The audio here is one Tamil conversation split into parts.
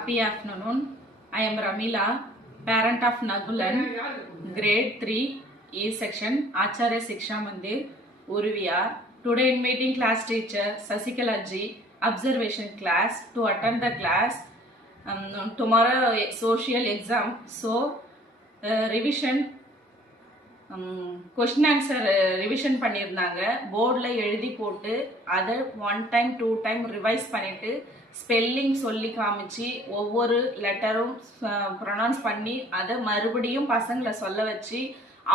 Happy afternoon. I am Ramila, parent of Nagulan, grade 3, E section, Acharya Siksha Mandir, Uruviyar. Today in meeting class teacher Sasikala Ji, observation class to attend the class. Tomorrow social exam, so revision. Question answer revision பண்ணியிருந்தாங்க. போர்டில் எழுதி போட்டு அதை 1 time 2 time ரிவைஸ் பண்ணிட்டு ஸ்பெல்லிங் சொல்லி காமிச்சு ஒவ்வொரு லெட்டரும் ப்ரொனவுன்ஸ் பண்ணி அதை மறுபடியும் பசங்களை சொல்ல வச்சு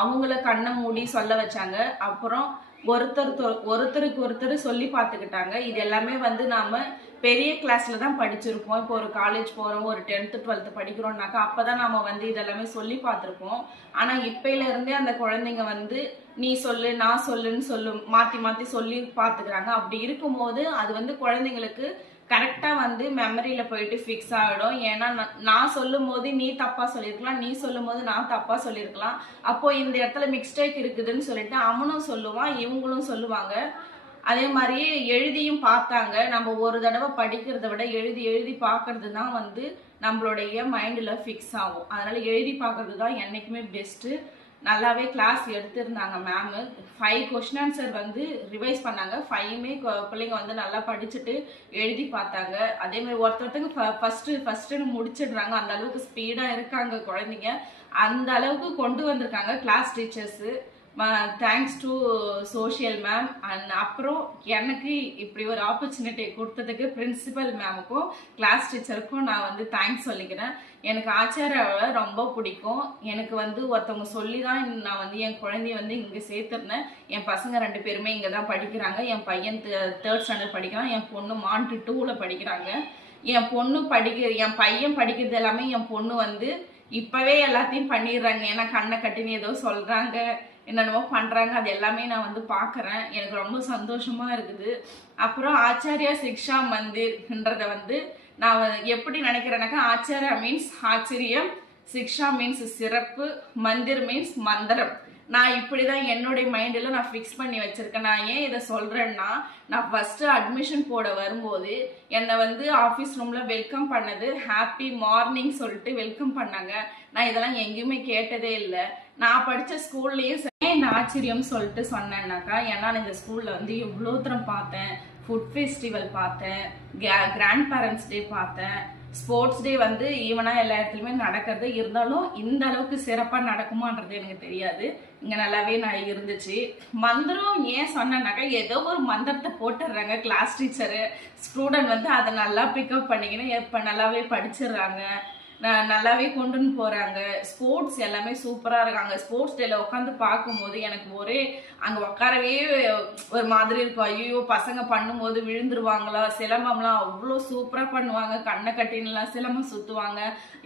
அவங்கள கண்ணை மூடி சொல்ல வச்சாங்க. அப்புறம் ஒருத்தருக்கு ஒருத்தர் சொல்லி பார்த்துக்கிட்டாங்க. இது எல்லாமே நாம பெரிய கிளாஸ்ல தான் படிச்சிருப்போம். இப்போ ஒரு காலேஜ் போறோம், ஒரு 10th 12th படிக்கிறோம்னாக்கா அப்பதான் நாம இதெல்லாமே சொல்லி பார்த்துருப்போம். ஆனா இப்பையில இருந்தே அந்த குழந்தைங்க நீ சொல்லு நான் சொல்லுன்னு மாத்தி மாத்தி சொல்லி பார்த்துக்கிறாங்க. அப்படி இருக்கும்போது அது குழந்தைங்களுக்கு கரெக்டா மெமரியில போயிட்டு ஃபிக்ஸ் ஆகிடும். ஏன்னா நான் சொல்லும் போது நீ தப்பா சொல்லியிருக்கலாம், நீ சொல்லும் போது நான் தப்பா சொல்லியிருக்கலாம். அப்போ இந்த இடத்துல மிஸ்டேக் இருக்குதுன்னு சொல்லிட்டு அவனும் சொல்லுவான், இவங்களும் சொல்லுவாங்க. அதே மாதிரியே எழுதியும் பார்த்தாங்க. நம்ம ஒரு தடவை படிக்கிறத விட எழுதி பார்க்கறது தான் நம்மளுடைய மைண்ட்ல ஃபிக்ஸ் ஆகும். அதனால எழுதி பார்க்கறது தான் என்னைக்குமே பெஸ்ட். நல்லாவே கிளாஸ் எடுத்திருந்தாங்க மேம். 5 கொஸ்டின் ஆன்சர் ரிவைஸ் பண்ணாங்க. 5மே பிள்ளைங்க நல்லா படிச்சுட்டு எழுதி பார்த்தாங்க. அதே மாதிரி ஒருத்தருக்கு ஃபர்ஸ்ட்னு முடிச்சிடுறாங்க. அந்த அளவுக்கு ஸ்பீடா இருக்காங்க குழந்தைங்க. அந்த அளவுக்கு கொண்டு வந்திருக்காங்க class teachers. Thanks to social ma'am. And அப்புறம் எனக்கு இப்படி ஒரு ஆப்பர்ச்சுனிட்டி கொடுத்ததுக்கு பிரின்சிபல் மேமுக்கும் கிளாஸ் டீச்சருக்கும் நான் தேங்க்ஸ் சொல்லிக்கிறேன். எனக்கு ஆச்சாரியாவை ரொம்ப பிடிக்கும். எனக்கு ஒருத்தவங்க சொல்லி தான் நான் என் குழந்தைய இங்கே சேர்த்துருந்தேன். என் பசங்க 2 பேருமே இங்கே தான் படிக்கிறாங்க. என் பையன் 3rd ஸ்டாண்டர்ட் படிக்கிறான். என் பொண்ணு மான்ட்டு 2ல படிக்கிறாங்க. என் பையன் படிக்கிறது எல்லாமே என் பொண்ணு இப்பவே எல்லாத்தையும் பண்ணிடுறாங்க. ஏன்னா கண்ணை கட்டின்னு ஏதோ சொல்றாங்க, என்னென்னமோ பண்றாங்க. அது எல்லாமே நான் பாக்குறேன். எனக்கு ரொம்ப சந்தோஷமா இருக்குது. அப்புறம் ஆச்சாரியா சிக்ஷா மந்திர்ன்றத நான் எப்படி நினைக்கிறேன்னாக்கா, ஆச்சாரியா மீன்ஸ் ஆச்சரியம், சிக்ஷா மீன்ஸ் சிறப்பு, மந்திர் மீன்ஸ் மந்திரம். நான் இப்படிதான் என்னுடைய மைண்டில் நான் ஃபிக்ஸ் பண்ணி வச்சிருக்கேன். நான் ஏன் இதை சொல்றேன்னா, நான் ஃபர்ஸ்ட் அட்மிஷன் போட வரும்போது என்னை ஆஃபீஸ் ரூம்ல வெல்கம் பண்ணது ஹாப்பி மார்னிங் சொல்லிட்டு வெல்கம் பண்ணாங்க. நான் இதெல்லாம் எங்கேயுமே கேட்டதே இல்லை. நான் படிச்ச ஸ்கூல்லையும் இந்த ஆச்சரியம் சொல்லிட்டு சொன்னேன்னாக்கா, ஏன்னா இந்த ஸ்கூல்ல எவ்வளோ தூரம் பார்த்தேன். ஃபுட் ஃபெஸ்டிவல் பார்த்தேன், கிராண்ட் பேரண்ட்ஸ் டே பார்த்தேன், ஸ்போர்ட்ஸ் டே ஈவனா எல்லா இடத்துலயுமே நடக்கிறது. இருந்தாலும் இந்த அளவுக்கு சிறப்பா நடக்குமான்றது எனக்கு தெரியாது. இங்க நல்லாவே நான் இருந்துச்சு. மந்திரம் ஏன் சொன்னாக்கா, ஏதோ ஒரு மந்திரத்தை போட்டுடுறாங்க கிளாஸ் டீச்சரு. ஸ்டூடெண்ட் அதை நல்லா பிக்கப் பண்ணிக்கின்னு இப்ப நல்லாவே படிச்சிடுறாங்க, நல்லாவே கொண்டுன்னு போறாங்க. ஸ்போர்ட்ஸ் எல்லாமே சூப்பரா இருக்காங்க. ஸ்போர்ட்ஸ் டேல உட்காந்து பார்க்கும்போது எனக்கு ஒரே அங்க உட்காரவே ஒரு மாதிரி இருக்கும். ஐயோ பசங்க பண்ணும்போது விழுந்துருவாங்களா. சிலம்பம்லாம் அவ்வளோ சூப்பரா பண்ணுவாங்க. கண்ணை கட்டின்லாம் சிலம்பம் சுத்துவாங்க.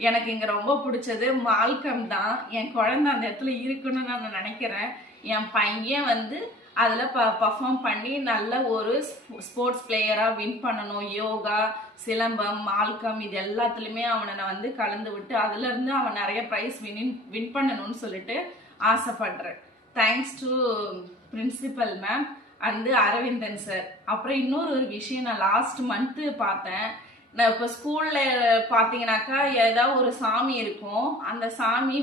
எனக்கு இங்க ரொம்ப பிடிச்சது மால்கம் தான். என் குழந்தை அந்த இடத்துல இருக்குன்னு நான் நினைக்கிறேன். என் பையன் அதில் பர்ஃபார்ம் பண்ணி நல்ல ஒரு ஸ்போர்ட்ஸ் பிளேயராக வின் பண்ணணும். யோகா, சிலம்பம், மால்கம் இது எல்லாத்துலேயுமே அவனை நான் கலந்து விட்டு அதுலேருந்து அவன் நிறைய ப்ரைஸ் வின் பண்ணணும்னு சொல்லிட்டு ஆசைப்படுறேன். Thanks to principal ma'am and Aravindan sir. அப்புறம் இன்னொரு விஷயம், நான் லாஸ்ட் மந்த்து பார்த்தேன். நான் இப்போ ஸ்கூல்ல பார்த்தீங்கன்னாக்கா ஏதாவது ஒரு சாமி இருக்கும். அந்த சாமி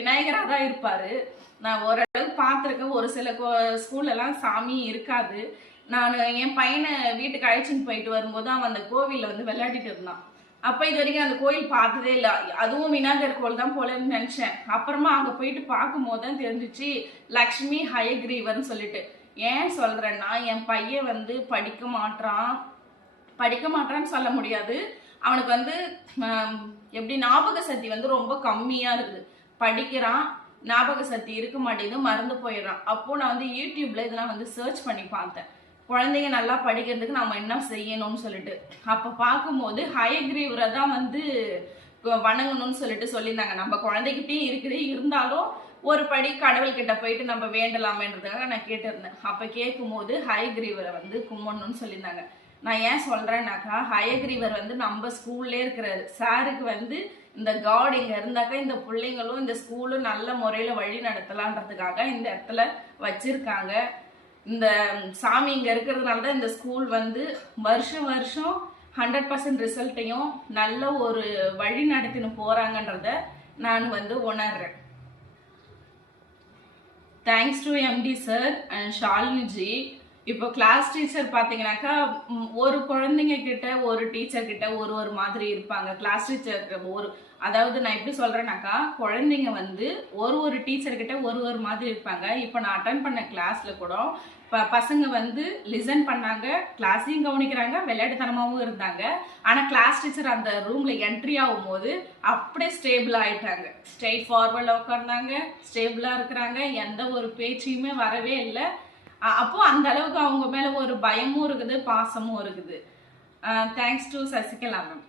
விநாயகராக தான் இருப்பாரு. நான் ஓரளவுக்கு பார்த்துருக்கேன். ஒரு சில ஸ்கூல்லலாம் சாமி இருக்காது. நான் என் பையனை வீட்டுக்கு அழைச்சின்னு போயிட்டு வரும்போது அவன் அந்த கோவிலில் விளையாடிட்டு இருந்தான். அப்போ இது வரைக்கும் அந்த கோயில் பார்த்ததே இல்லை. அதுவும் விநாயகர் கோவில் தான் போலன்னு நினச்சேன். அப்புறமா அங்கே போயிட்டு பார்க்கும்போது தான் தெரிஞ்சிச்சு லக்ஷ்மி ஹயக்ரீவர்னு சொல்லிட்டு. ஏன் சொல்கிறேன்னா, என் பையன் படிக்க மாட்டான்னு சொல்ல முடியாது. அவனுக்கு எப்படி ஞாபக சக்தி ரொம்ப கம்மியாக இருக்குது. படிக்கிறான், ஞாபக சக்தி இருக்க மாட்டேங்குது, மறந்து போயிடுறான். அப்போ நான் யூடியூப்ல இதெல்லாம் சர்ச் பண்ணி பார்த்தேன். குழந்தைங்க நல்லா படிக்கிறதுக்கு நம்ம என்ன செய்யணும்னு சொல்லிட்டு. அப்ப பார்க்கும்போது ஹயக்ரீவரை தான் வணங்கணும்னு சொல்லிட்டு சொல்லியிருந்தாங்க. நம்ம குழந்தைகிட்டையும் இருக்குது, இருந்தாலும் ஒரு படி கடவுள் கிட்ட போயிட்டு நம்ம வேண்டலாமேன்றதுக்காக நான் கேட்டிருந்தேன். அப்ப கேட்கும் போது ஹயக்ரீவரை கும்பிடணும்னு சொல்லியிருந்தாங்க. நான் ஏன் சொல்றேன்னாக்கா, ஹயக்ரீவர் நம்ம ஸ்கூல்ல இருக்கிறாரு. சாருக்கு இந்த காட் இங்க இருந்தாக்கா இந்த பிள்ளைங்களும் இந்த ஸ்கூலும் நல்ல முறையில வழி நடத்தலான்றதுக்காக இந்த இடத்துல வச்சிருக்காங்க. இந்த சாமி இங்க இருக்கிறதுனாலதான் இந்த ஸ்கூல் வருஷம் வருஷம் 100% ரிசல்ட்டையும் நல்ல ஒரு வழி நடத்தின்னு போறாங்கன்றத நான் வந்து உணர்றேன். Thanks to MD sir and Shalini ji. இப்போ கிளாஸ் டீச்சர் பார்த்தீங்கன்னாக்கா ஒரு குழந்தைங்க கிட்ட ஒரு டீச்சர் கிட்ட ஒரு மாதிரி இருப்பாங்க. கிளாஸ் டீச்சர் அதாவது நான் எப்படி சொல்றேன்னாக்கா, குழந்தைங்க வந்து ஒரு டீச்சர் கிட்ட ஒரு மாதிரி இருப்பாங்க. இப்போ நான் அட்டன் பண்ண கிளாஸ்ல கூட பசங்க வந்து லிசன் பண்ணாங்க, கிளாஸையும் கவனிக்கிறாங்க, விளையாட்டுத்தனமாகவும் இருந்தாங்க. ஆனால் கிளாஸ் டீச்சர் அந்த ரூம்ல என்ட்ரி ஆகும் போது அப்படியே ஸ்டேபிள் ஆயிட்டாங்க. ஸ்ட்ரெயிட் ஃபார்வர்டில் உட்கார்ந்தாங்க, ஸ்டேபிளா இருக்கிறாங்க, எந்த ஒரு பேச்சையுமே வரவே இல்லை. அப்போ அந்த அளவுக்கு அவங்க மேல ஒரு பயமும் இருக்குது, பாசமும் இருக்குது. Thanks to Sasikala ma'am.